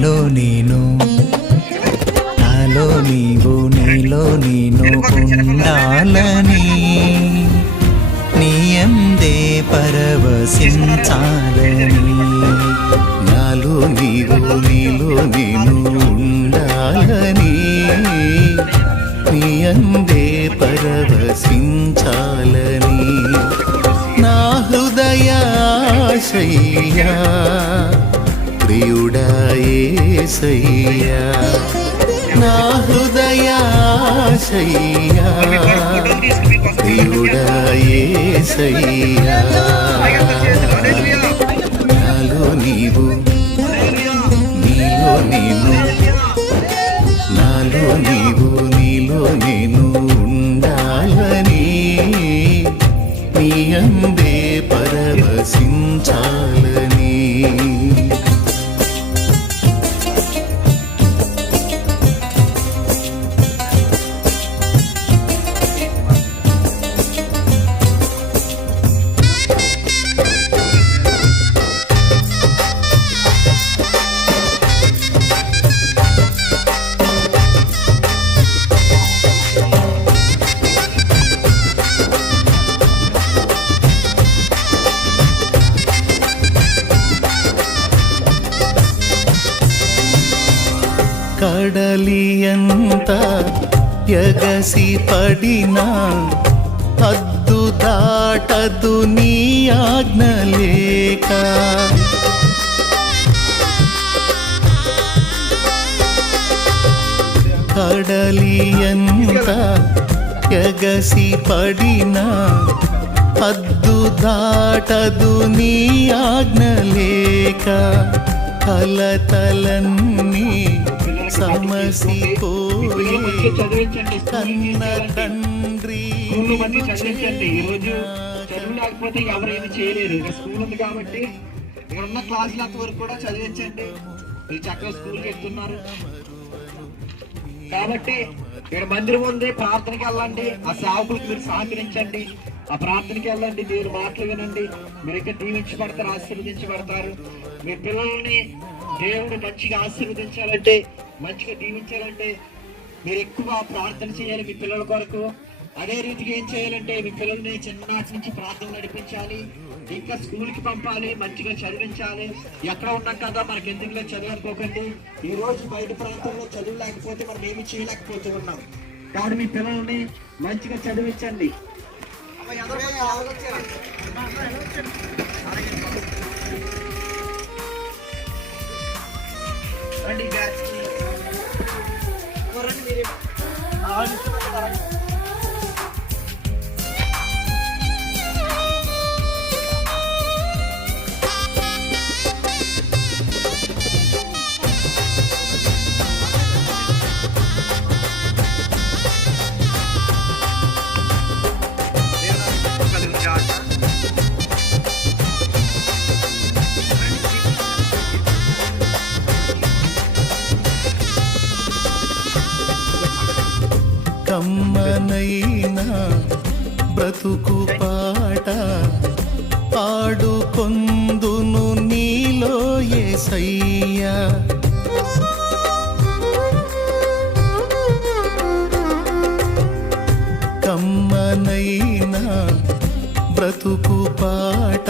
నీలో నేను నాలో నీవు నీలో నేను ఉండాలని నీ ఎందే పరవశించాలని. నాలో నీవు నీలో నేను ఉండాలని నీ ఎందే పరవశించాలని. నా హృదయాశయ్యా ప్రియుడు ఏసయ్యా నా హృదయాశయ్యా ప్రియుడాయేసయ్యా నాలో నీవు నీలో నేను నాలో నీవు నీలో నేను ఉండాలని నీ అందే పరవశించాలని కడలియంత ఎగసి పడినా హద్దు దాటదు నీ ఆజ్ఞ లేక. కడలియంత ఎగసి పడినా అద్దు దాటదు నీ ఆజ్ఞ లేక. కలతలన్నీ సమసిపోయి కన్న తండ్రి లేకపోతే ఎవరు ఏమి చేయలేరు. స్కూల్ ఉంది కాబట్టి ఇక్కడ ఉన్న క్లాసులు అంతవరకు కూడా చదివించండి. మీరు చక్కగా స్కూల్కి వెళ్తున్నారు కాబట్టి ఇక్కడ మందిరం ఉంది. ప్రార్థనకి వెళ్ళండి. ఆ సేవకులకు మీరు సహకరించండి. ఆ ప్రార్థనకి వెళ్ళండి. దేవుని మాటలు వినండి. మీరు ఇక్కడ దీవించబడతారు ఆశీర్వదించబడతారు. మీ పిల్లల్ని దేవుడు మంచిగా ఆశీర్వదించాలంటే మంచిగా దీవించాలంటే మీరు ఎక్కువ ప్రార్థన చేయాలి మీ పిల్లల కొరకు. అదే రీతిగా ఏం చేయాలంటే మీ పిల్లల్ని చిన్ననాటి నుంచి ప్రార్థన నడిపించాలి. ఇంకా స్కూల్కి పంపాలి మంచిగా చదివించాలి. ఎక్కడ ఉన్నాం కదా మనకి ఎందుకులో చదువు అనుకోకండి ఈ రోజు బయట ప్రాంతంలో చదువు లేకపోతే మనం ఏమి చేయలేకపోతూ ఉన్నాం. కానీ మీ పిల్లల్ని మంచిగా చదివించండి. రండి ఈ అమ్మనైనా బ్రతుకు పాట పాడుకొందును నీలో ఏసయ్యా. కమ్మనైనా బ్రతుకు పాట